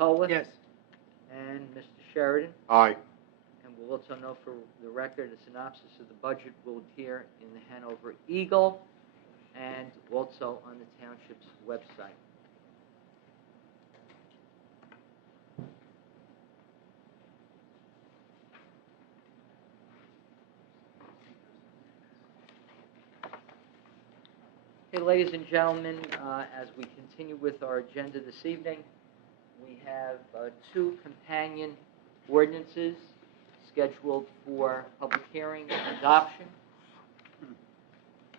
Pola? Yes. And Mr. Sheridan? Aye. And we'll also know for the record, a synopsis of the budget will appear in the Hanover Eagle and also on the township's website. Okay, ladies and gentlemen, as we continue with our agenda this evening, we have two companion ordinances scheduled for public hearing and adoption.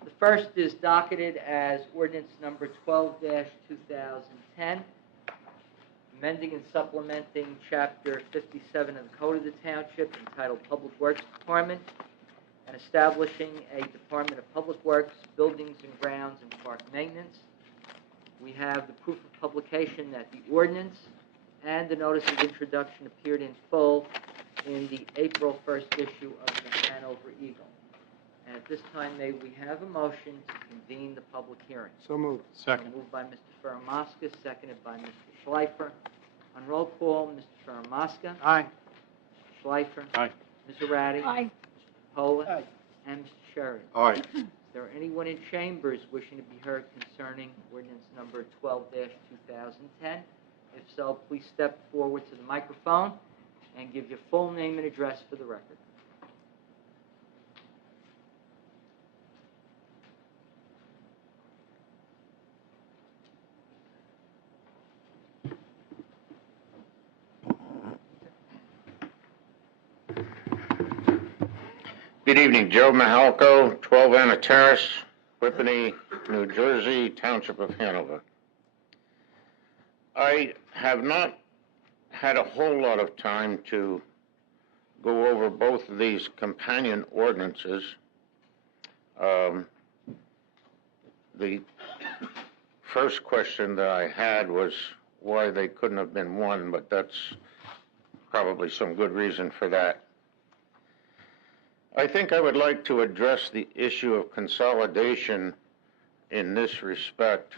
The first is docketed as ordinance number 12-2010, amending and supplementing Chapter 57 of the Code of the Township entitled Public Works Department, and establishing a Department of Public Works, Buildings and Grounds, and Park Maintenance. We have the proof of publication that the ordinance and the notice of introduction appeared in full in the April 1st issue of the Hanover Eagle. And at this time, may we have a motion to convene the public hearing? So moved. Second. Moved by Mr. Ferramaska, seconded by Mr. Schleifer. On roll call, Mr. Ferramaska. Aye. Mr. Schleifer. Aye. Ms. Arati. Aye. Mr. Pola. Aye. And Mr. Sheridan. Aye. Is there anyone in chambers wishing to be heard concerning ordinance number 12-2010? If so, please step forward to the microphone and give your full name and address for the record. Good evening, Joe Mahalko, 12 Anna Terrace, Whippany, New Jersey, Township of Hanover. I have not had a whole lot of time to go over both of these companion ordinances. The first question that I had was why they couldn't have been one, but that's probably some good reason for that. I think I would like to address the issue of consolidation in this respect.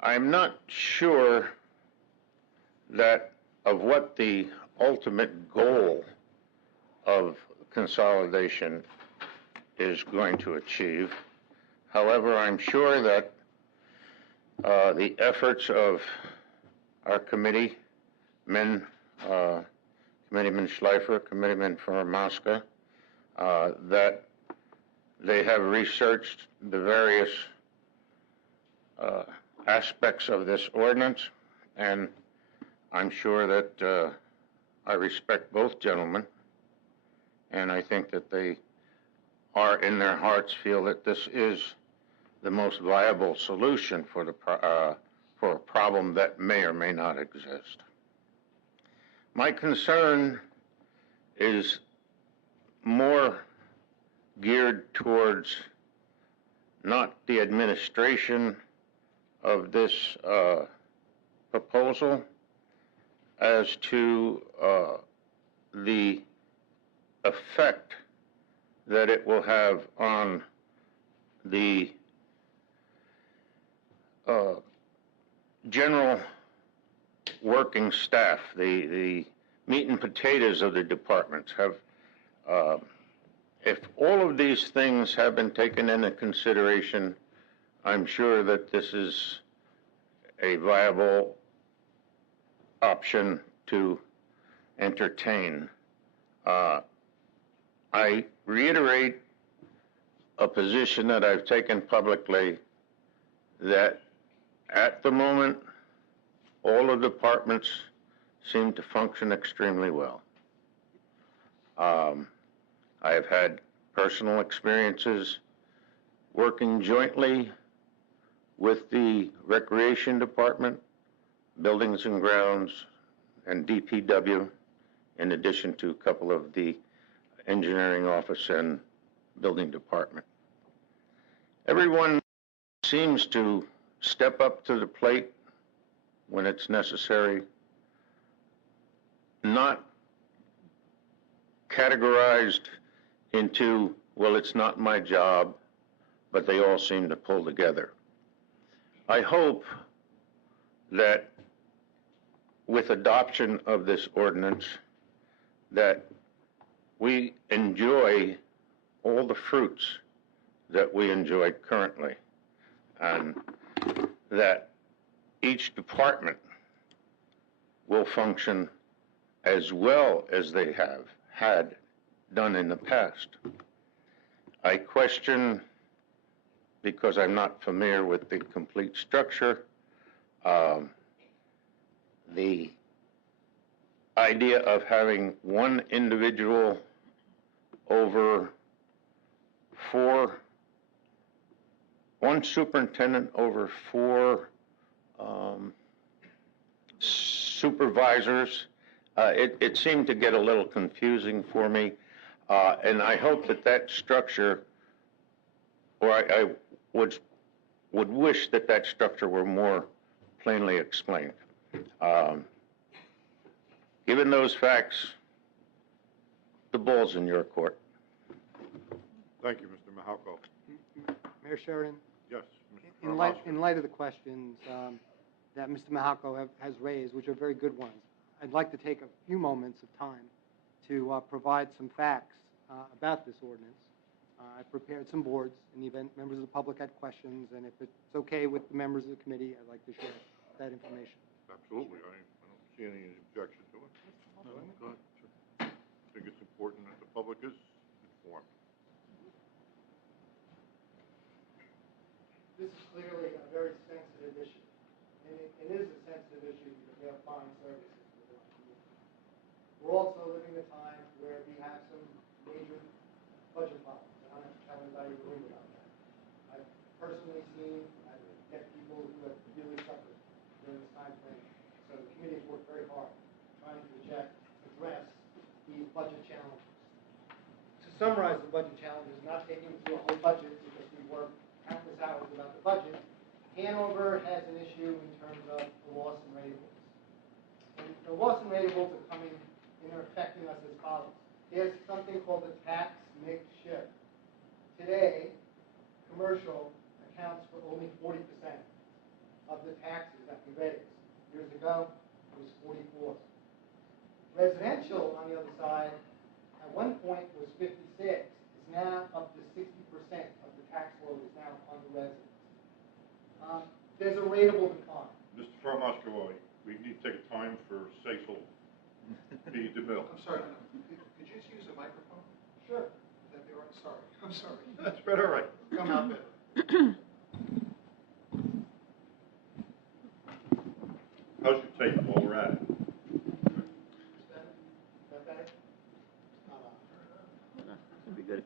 I'm not sure that of what the ultimate goal of consolidation is going to achieve. However, I'm sure that the efforts of our committeemen, Committeeman Schleifer, Committeeman Ferramaska, that they have researched the various aspects of this ordinance, and I'm sure that I respect both gentlemen, and I think that they are in their hearts feel that this is the most viable solution for a problem that may or may not exist. My concern is more geared towards not the administration of this proposal as to the effect that it will have on the general working staff, the meat and potatoes of the departments. If all of these things have been taken into consideration, I'm sure that this is a viable option to entertain. I reiterate a position that I've taken publicly, that at the moment, all the departments seem to function extremely well. I have had personal experiences working jointly with the Recreation Department, Buildings and Grounds, and DPW, in addition to a couple of the Engineering Office and Building Department. Everyone seems to step up to the plate when it's necessary, not categorized into, well, it's not my job, but they all seem to pull together. I hope that with adoption of this ordinance, that we enjoy all the fruits that we enjoy currently, and that each department will function as well as they have had done in the past. I question, because I'm not familiar with the complete structure, the idea of having one individual over one superintendent over four supervisors. It seemed to get a little confusing for me, and I hope that structure, or I would wish that structure were more plainly explained. Given those facts, the ball's in your court. Thank you, Mr. Mahalko. Mayor Sheridan, Yes, Mr. in light of the questions that Mr. Mahalko has raised, which are very good ones, I'd like to take a few moments of time to provide some facts about this ordinance. I prepared some boards in the event members of the public had questions, and if it's okay with the members of the committee, I'd like to share that information. Absolutely. I don't see any objection to it. No, go ahead. Sure. I think it's important that the public is informed. This is clearly a very sensitive issue. And it is a sensitive issue because we have fine services within our community. We're also living a time where we have some major budget problems. I don't have to tell anybody in the room about that. I've personally seen, I've met people who have really suffered during this time frame. So the committee has worked very hard trying to address these budget challenges. To summarize the budget challenges, not taking through a whole budget because we work countless hours about the budget, Hanover has an issue in terms of the loss in ratables. And the loss in ratables are coming and are affecting us as follows. There's something called the tax mix shift. Today, commercial accounts for only 40% of the taxes that we raise. Years ago, it was 44. Residential, on the other side, at one point was 56. Is now up to 60% of the tax load is now on the residents. There's a rateable decline. Mr. Farmasco, we need to take a time for Cecil B. DeMille. I'm sorry, could you just use a microphone? Sure. That'd be all right. Sorry, I'm sorry. That's better, right? Come out better. How's your tape while we're at it? Is that better? That'd be good.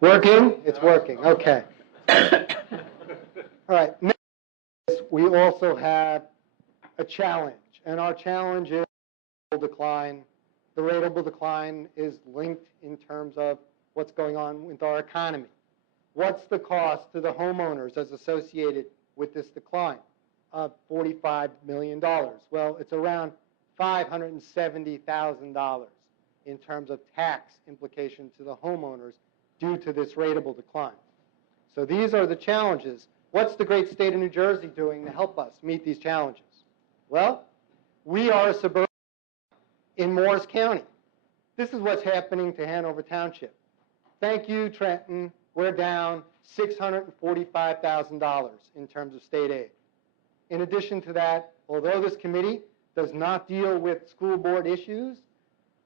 Working? It's working. Okay. All right. Next, we also have a challenge, and our challenge is decline. The rateable decline is linked in terms of what's going on with our economy. What's the cost to the homeowners as associated with this decline of $45 million? Well, it's around $570,000 in terms of tax implication to the homeowners due to this rateable decline. So these are the challenges. What's the great state of New Jersey doing to help us meet these challenges? Well, we are a suburban in Morris County. This is what's happening to Hanover Township. Thank you, Trenton. We're down $645,000 in terms of state aid. In addition to that, although this committee does not deal with school board issues,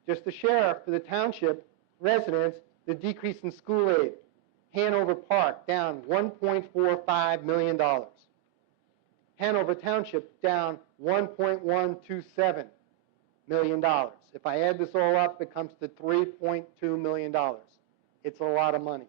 just to share for the township residents, the decrease in school aid. Hanover Park down $1.45 million. Hanover Township down $1.127 million. If I add this all up, it comes to $3.2 million. It's a lot of money.